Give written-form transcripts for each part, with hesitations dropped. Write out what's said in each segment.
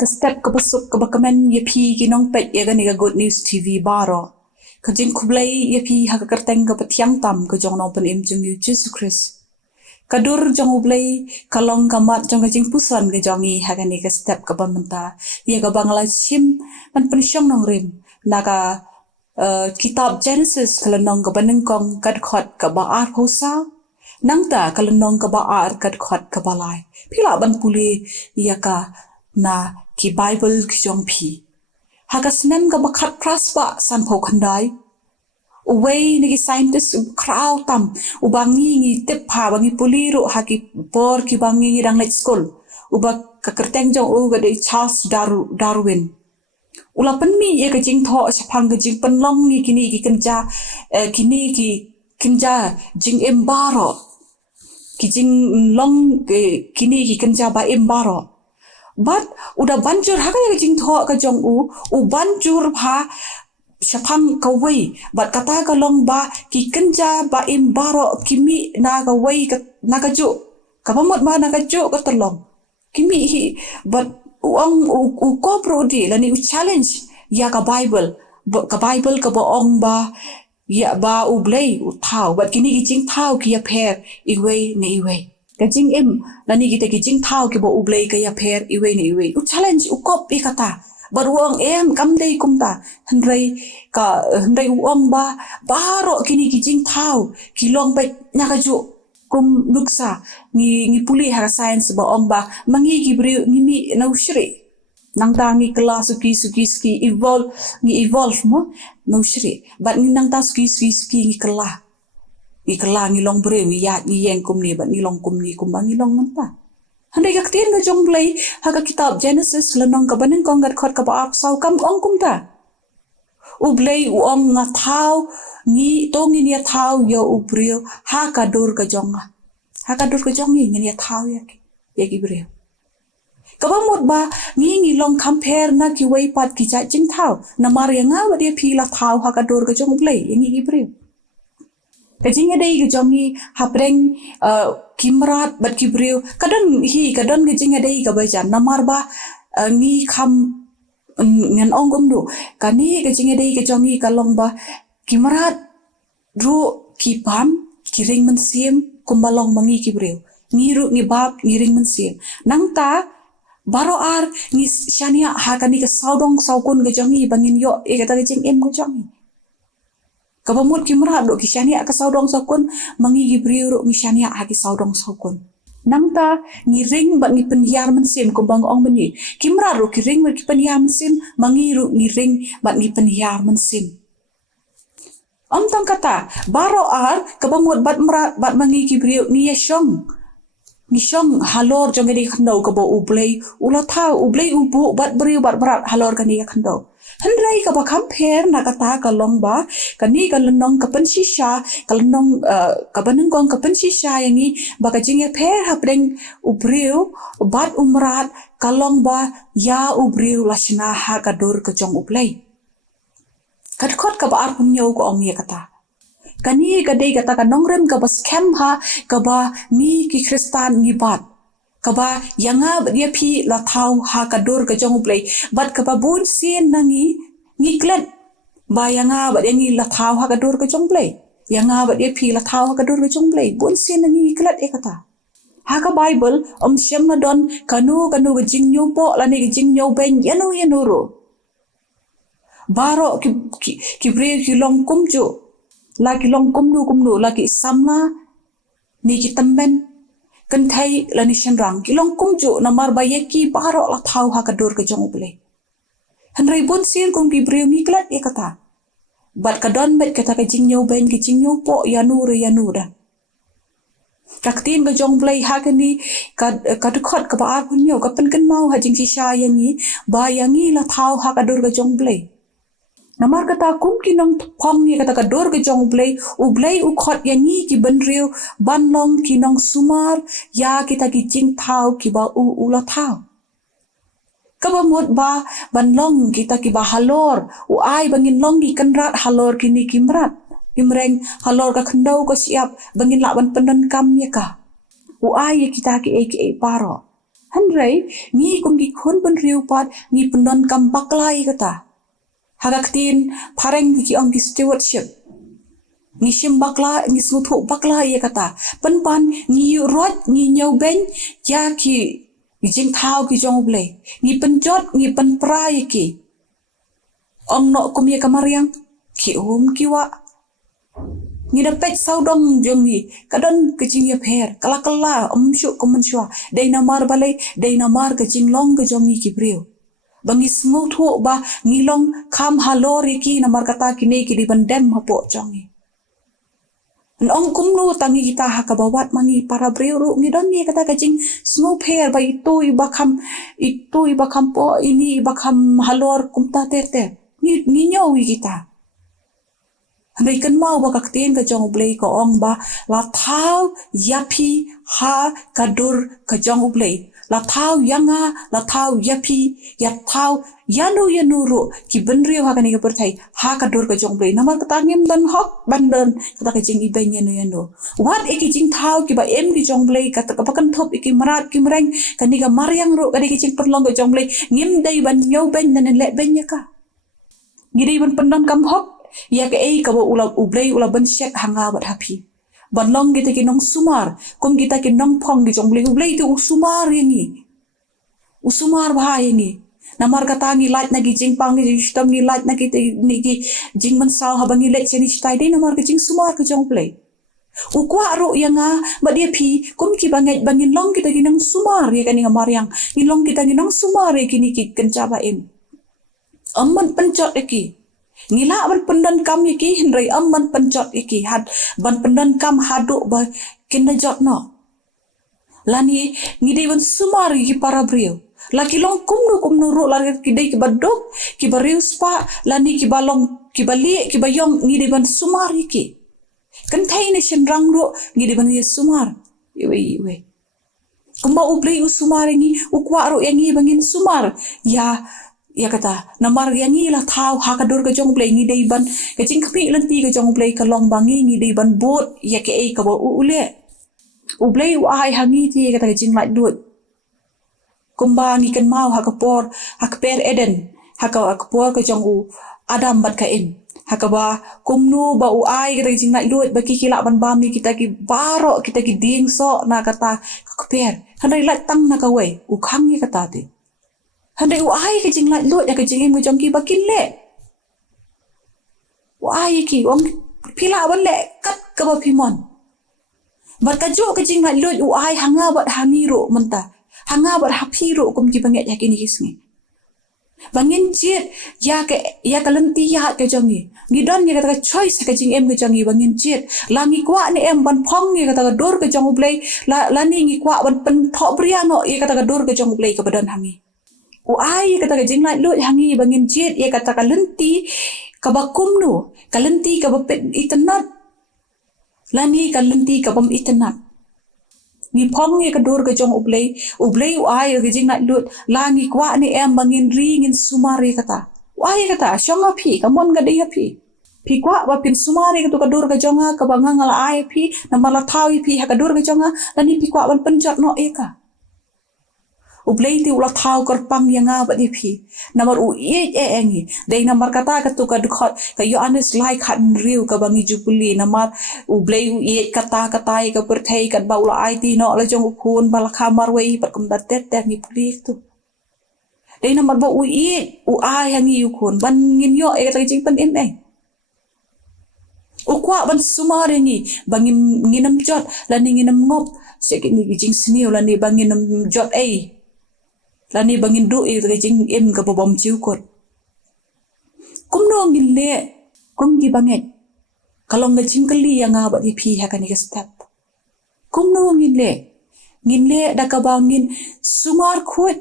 Ka step ka basuk ka bakamen ye phi ki nong pet ye ga ni ga Good News TV baro. Ka jing kublai ye phi ha ka kerteng ka pathiang tam ka jong nong pen im jung yu Jesus Christ. Kadur jong ublay kalong kamat jong kajing pusan ke jongi hagani ke step ke pamenta ia ke bangla sim man pensyong nong rim naga kitab Genesis kalenong ke banengkong kad khot ke baar hosa nangta kalenong ke baar kad khot ke balai pila ban puli ia ka na ki Bible ki jong pi haga snem ke bakat praspa san pho khandai Uway nagi scientist crowd tam ubangi ngi tep ha bangi puliro haki por ki bangi ngi dang let school uba ka kerteng jong u ga de Charles Darwin ula penmi ye ka jing tho chapang ga jing penlong ni kini ki kenja kini ki kenja jing embaro ki jing long kini ki kenja ba embaro but udah banjur ha ka jing tho ka jong u banjur ha Shapang kawai bat kata kalong ba ki kenja ba imbaro kimi naga wai naga ju kabamot ba naga ju ka tolong kimi hi but uang u ko prodi lani u challenge ya ka Bible ka ba ong ba ya ba u blay u thau bat kini ki jing thau ki ya pher iway ne iway ka jing em lani ki te ki jing thau ki ba u blay ka ya pher iway ne iway u challenge u kop i kata baruang em kam dei kumta hendai uang ba baro kini kijing thau kilong pe nyakaju kum nuksa ngi puli har science ba ong ba mangi gibri ngimi na ushri nang ta ngi kelas suki evolve mo na ushri bat ngi nang ta suki ngi kelah ngi long bre ngi ya ngi yeng kum ni bat ngi long kum ni kum ba ngi long manta Handai ka ktir nga jong play haka kitab Genesis lanong ka banin kong gat khot ka ba ak saw kam ong kum ta ublay uong nga thau ngi to ngi nia thau yo ubrio haka dur ka jong ngi thau ya ki brio ka ba mot ba ngi long compare na ki wei pat ki cha jing thau na maria nga ba dia phila thau haka dur ka jong ublay ngi ki brio Kajing ada i jongi hapreng kimrat bat kibriu kadon kajing ada i kabajan namar ba ngi kham ngan ongum du kani kajing ada i kajongi kalong ba kimrat ru kipam kiring mensim kumbalong mangi kibriu ngiru ngi bab ngiring mensim nangta baro ar ngi shania hakani ka saudong saukun kajongi bangin yo e kata kajing em kajongi Kabamut kimra do kishania ka saudong sakun mangi gibriu ro kishania ha ki saudong sakun nangta ni ring bat ni penhiar mensim kumbang ong meni kimra ro ki ring ki penhiar mensim mangi ro ni ring bat ni penhiar mensim om tang kata baro ar kabamut bat mangi gibriu ni shong halor jong di khandau ka bo ublay ula tha ublay ubu bat briu bat berat halor kan ni khandau Hendrai ka ba compare na kata kalong ba kani kalong kapan shisha kalong kabaneng kong kapan shisha yangi ba kajing pher hapreng ubriu bat umrat kalong ba ya ubriu lasna ha kadur kajong ublay kadkhot ka ba ar punyo ko ong ye kata kani kadai kata kanong rem ka ba scam ha ka ba ni ki kristan ni bat kaba yanga dia phi la thau ha kadur ka jong play bat kaba bun sin nangi ngiklet ba yanga ba dia ni la thau ha kadur ka jong play yanga ba dia phi la thau ha kadur ka jong play bun sin nangi ngiklet e kata ha ka Bible shem na don kanu ga jing nyu po la ni jing nyu ben yanu ro baro ki bre ki long kumju la ki long kumnu la ki samla ni ki tamben kan thai la ni shan rang ki long kum ju na mar ba ye ki baro la thau ha ka dor ka jong ble han rai bon sir kong bi breu mi klat e kata bat ka don bet kata ka jing nyo ben ki jing nyo po ya nu da kaktin ka jong ble ha ka ni ka khot ka ba ar punyo ka pen kan mau ha jing si sha yangi ba yangi la thau ha ka dor ka jong ble Namar kata kum kinong pom ni kata kador ke jong ublay u khot yangi ki banriu banlong kinong sumar ya kita ki jing thau ki ba ula thau kabamut ba banlong kita ki ba halor u ai bangin long ki kanrat halor kini kimrat imreng halor ka khandau ko siap bangin laban penon kam ya ka u ai kita ki e paro Handrai ngi kum ki khon ban riu pat ngi pendon kam baklai kata hagaktin pareng ki ong ki stewardship ngi shim bakla ngi smuthu bakla ya kata pan ngi rot ngi nyau ben ya ki jing thau ki jong ble ngi penjot ngi pen pra ki ong no kum ye kamariang ki ki wa ngi dapat saudong jong ni kadon kecing ya pher kala syuk kumen dai namar balai dai namar kecing long ke jong ni ki brio bangi smuthu ba ngilong kham halori ki namar kata kini ki di bandem hapo jong ni Nong kumnu tangi kita hakabawat mangi para brio ru ngidon ni kata kacing snow pair ba itu ibakam po ini ibakam halor kumta tete ni nyawi kita Handai kan mau ba kaktin ka jong ublei ko ong ba la thau yapi ha kadur ka jong ublei la thau yanga la thau yapi ya thau yanu ru ki benrio ha kani ka perthai ha kadur ka jong ublei namar katangim dan hok bandan kata ka jing ibai yanu wat iki jing thau ki ba em ki jong ublei kata ka pakan thop iki marat ki mreng kani ka maryang ru kani ki jing perlong ka jong ublei ngim dai ban nyau ben nan le ben ya ka ngidai ban pendan kam hok ya ke ei ka ublei ula ban shet hanga bat happy ban long kita ki nong sumar kum kita ki nong phong ki jong ublei tu usumar yani usumar bha yani namar kata ngi light na ki jing pang ni stam ni light na ki ni ki jing man saw ha bangi let cheni stai de namar ki jing sumar ki jong ublei ukwa ro yanga ba dia phi kum ki bangin long kita ki nong sumar ya kani ngamaryang ni long kita ki nong sumar ki ni ki kenca ba em amman pencot ki ngila ban pendan kam iki hindrai ban pencot iki had ban pendan kam hadu ba kinna jot no lani ngidai ban sumar iki para brio laki long kumnu ro lagi kidai ki badok ki barius pa lani ki balong ki bali ki bayong ngidai ban sumar iki kan thai ne shin rang ro ngidai ban ye sumar iwe kumba ublei usumar ini ukwa ro yangi bangin sumar ya kata namar yangi la thau hakadur ka jong play ngi dei ban ka jing khapi lanti ka jong play ka long bangi ngi dei ban bot ya ke ei ka ba ule ublei u ai hangi ti kata ka jing lai dut kumba ngi kan mau hakapor hakper eden hakapor ka jong u adam bat ka em hakaba kumnu ba u ai ka jing lai dut ba ki kila ban bami kita ki baro kita ki ding so na kata hakper hanai lai tang na ka we u khang ni kata ti Handai uai ke jing lai lot ya ke jing mu jong ki bakin le. Uai ki ong pila ban le kat ka ba pimon. Bat ka jo ke jing lai lot uai hanga bat hani ro menta. Hanga bat hapi ro kum ki banget ya kini kisngi. Bangin jit ya ka lenti ya ke jong ni. Ngidon ya kata choice ke jing em ke jong ni bangin jit. Langi kwa ni em ban phong ya kata dor ke jong ublei la ni ngi kwa ban pen thok briano ya kata dor ke jong ublei ke badan hangi. Uai kata ka jing lai lot hangi bangin jit ya kata ka lenti ka bakum no ka lenti ka bapet itanat lani ka lenti ka bam itanat ni phong ya ka dor ka jong ublei uai ka jing lai lot langi kwa ni em bangin ringin sumari kata uai kata shonga phi ka mon ga dei phi phi kwa ba pin sumari ka to ka dor ka jonga ka banga ngala ai phi namala thawi phi ha ka dor ka jonga lani phi kwa ban penjot no eka ublei ti ula thau korpang yanga ba di phi namar u engi dei namar kata ka tu ka dukhot ka yo anes lai khat riu ka bangi jupuli namar ublei u kata ka perthei kat ba ula ai ti no la jong khun ba la khamar wei pat kum dat tet ni puli tu dei namar ba u ai hangi u khun ban ngin yo ta jing pan em u kwa ban sumar ni bangin nginam jot la ni nginam ngop se ki ni jing sniu la ni bangin jot lani bangin du ta jing em ka bom chiu kot kum no ngin le kum gi banget kalong ga jing kali yanga ba di phi ha ka ni ka step kum no ngin le da ka bangin sumar khut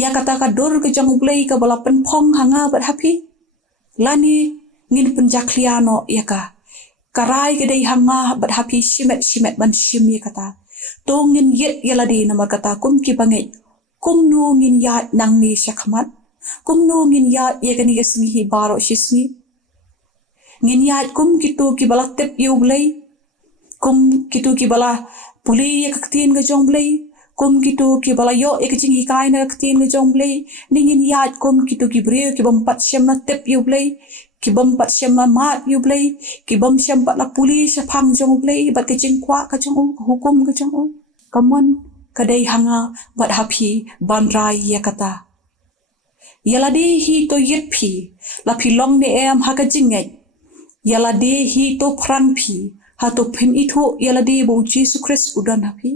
ya kata ka dor ka jang ublei ka bala pen phong hanga ba happy lani ngin penjakliano ya ka karai ke dei hanga ba happy shimet ban shim ya kata tongin yet yaladi namar kata kum ki banget kum no ngin ya nang ni shakmat kum no ngin ya ye kani gesngi hi baro shisni ngin ya kum kitu ki bala tep yu blai kum kitu ki bala puli ye kaktin ga jong blai kum gitu ki balayo e kicing hikai na ktin le jong blei ningin yat kum gitu ki brio ki bampat syam na tep yu blei ki bampat syam na mat yu blei ki bam syam pat la pulis phang jong blei bat kicing kwa ka jong hukum ka jong kaman kadai hanga bat hapi bandrai ya kata yala de hi to yet pi la pi long ne em ha ka jingai yala de hi to prang pi ha to phim itho yala de bo Jesus Christ udan hapi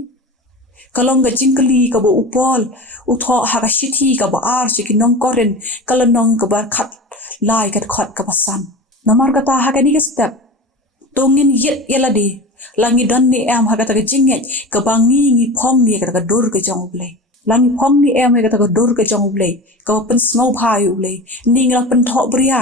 kalong ga jingkali ka bo upol utho ha ka shithi ka bo ar chi kinong koren kalanong ka ba khat lai ka khat ka pasan namar ka ta ha ka ni ka step tongin yet yala de langi don ni em ha ka ta ka jingai ka bangi ngi phong ni ka dur ka jong blai langi phong ni em ka ta ka dur ka jong blai ka pen snow phai u blai ning la pen tho bria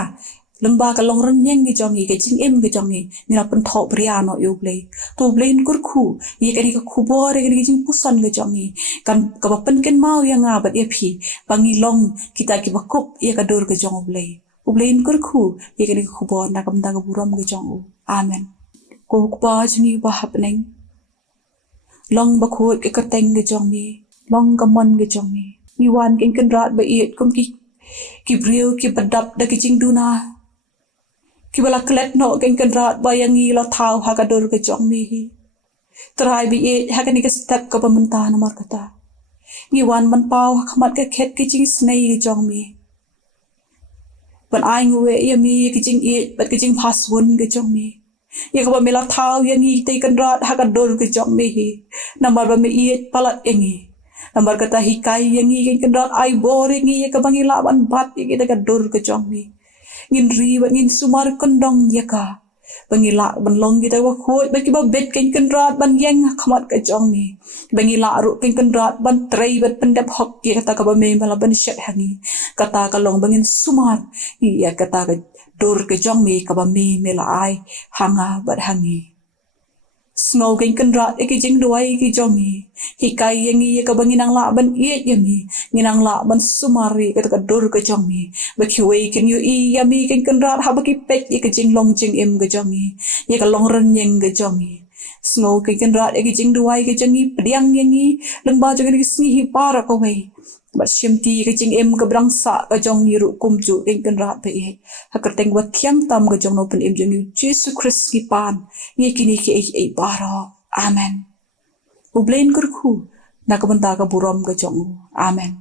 lengba ka long ren yang gi jong gi jing em gi jong ni la pen tho bria no u blai tu blai kur khu ye ka ni ka khu bo re gi jing pusan gi jong ni kan ka pen ken mau yang nga bat ye phi bangi long kita ki bakup ye ka dur ka jong blai u blai kur khu ye ka ni khu bo na kam da ka buram gi jong amen ko ba jni ba happening long ba khot ke ka teng ge jong mi long ka mon ge jong mi ni wan ken kan rat ba yet kum ki brio ki badap da ki jing duna ki bala klet no ken kan rat ba yang i la thau ha ka dor ge jong mi hi trai bi yet ha ka ni ka step ka ba man ta na mar kata ni wan man pau khamat ka khet ki jing snei ge jong mi ban ai ngwe ye mi ki jing yet bat ki jing phas won ge jong mi ye ka ba mela thau yang i te kan rat ha ka dor ge jong mi hi namar ba me yet palat yang i namar kata hikai yang i kan rat ai boring ye ka bangi lawan bat ye ka ka dor ge jong mi ngin ri ba ngin sumar kondong ye ka bangila ban long kita wa khoi ba ki ba bet kan rat ban yang khamat ka jong mi bangila ru kan rat ban trei bat pendap hok ye kata ka ba me mala ban shat hangi kata ka long bangin sumar ya kata ka dor ke jong mi ka ba me mela ai hanga bat hangi snow kan rat e ki jing duai ki jong mi hikai yang ye ka bangin ang la ban ye ye mi nginang la ban sumari kata ka dor ke jong mi ba ki wei kan yu i ya mi kan rat ha ba ki pek ye ka jing long jing em ke jong mi ye ka long ren yang ke jong mi snow kan rat e ki jing duai ke jong mi pdiang yang ni leng ba jong ni sni hi para ka wei ba shimti ke jing em ka brang sa ka jong ni ru kum ju kan rat pe ye ha ka teng wa thiam tam ka jong no pen em jong Jesus Christ ki pan ye kini ki ei para amen ublen kur khu na ka banta ka buram ka jong amen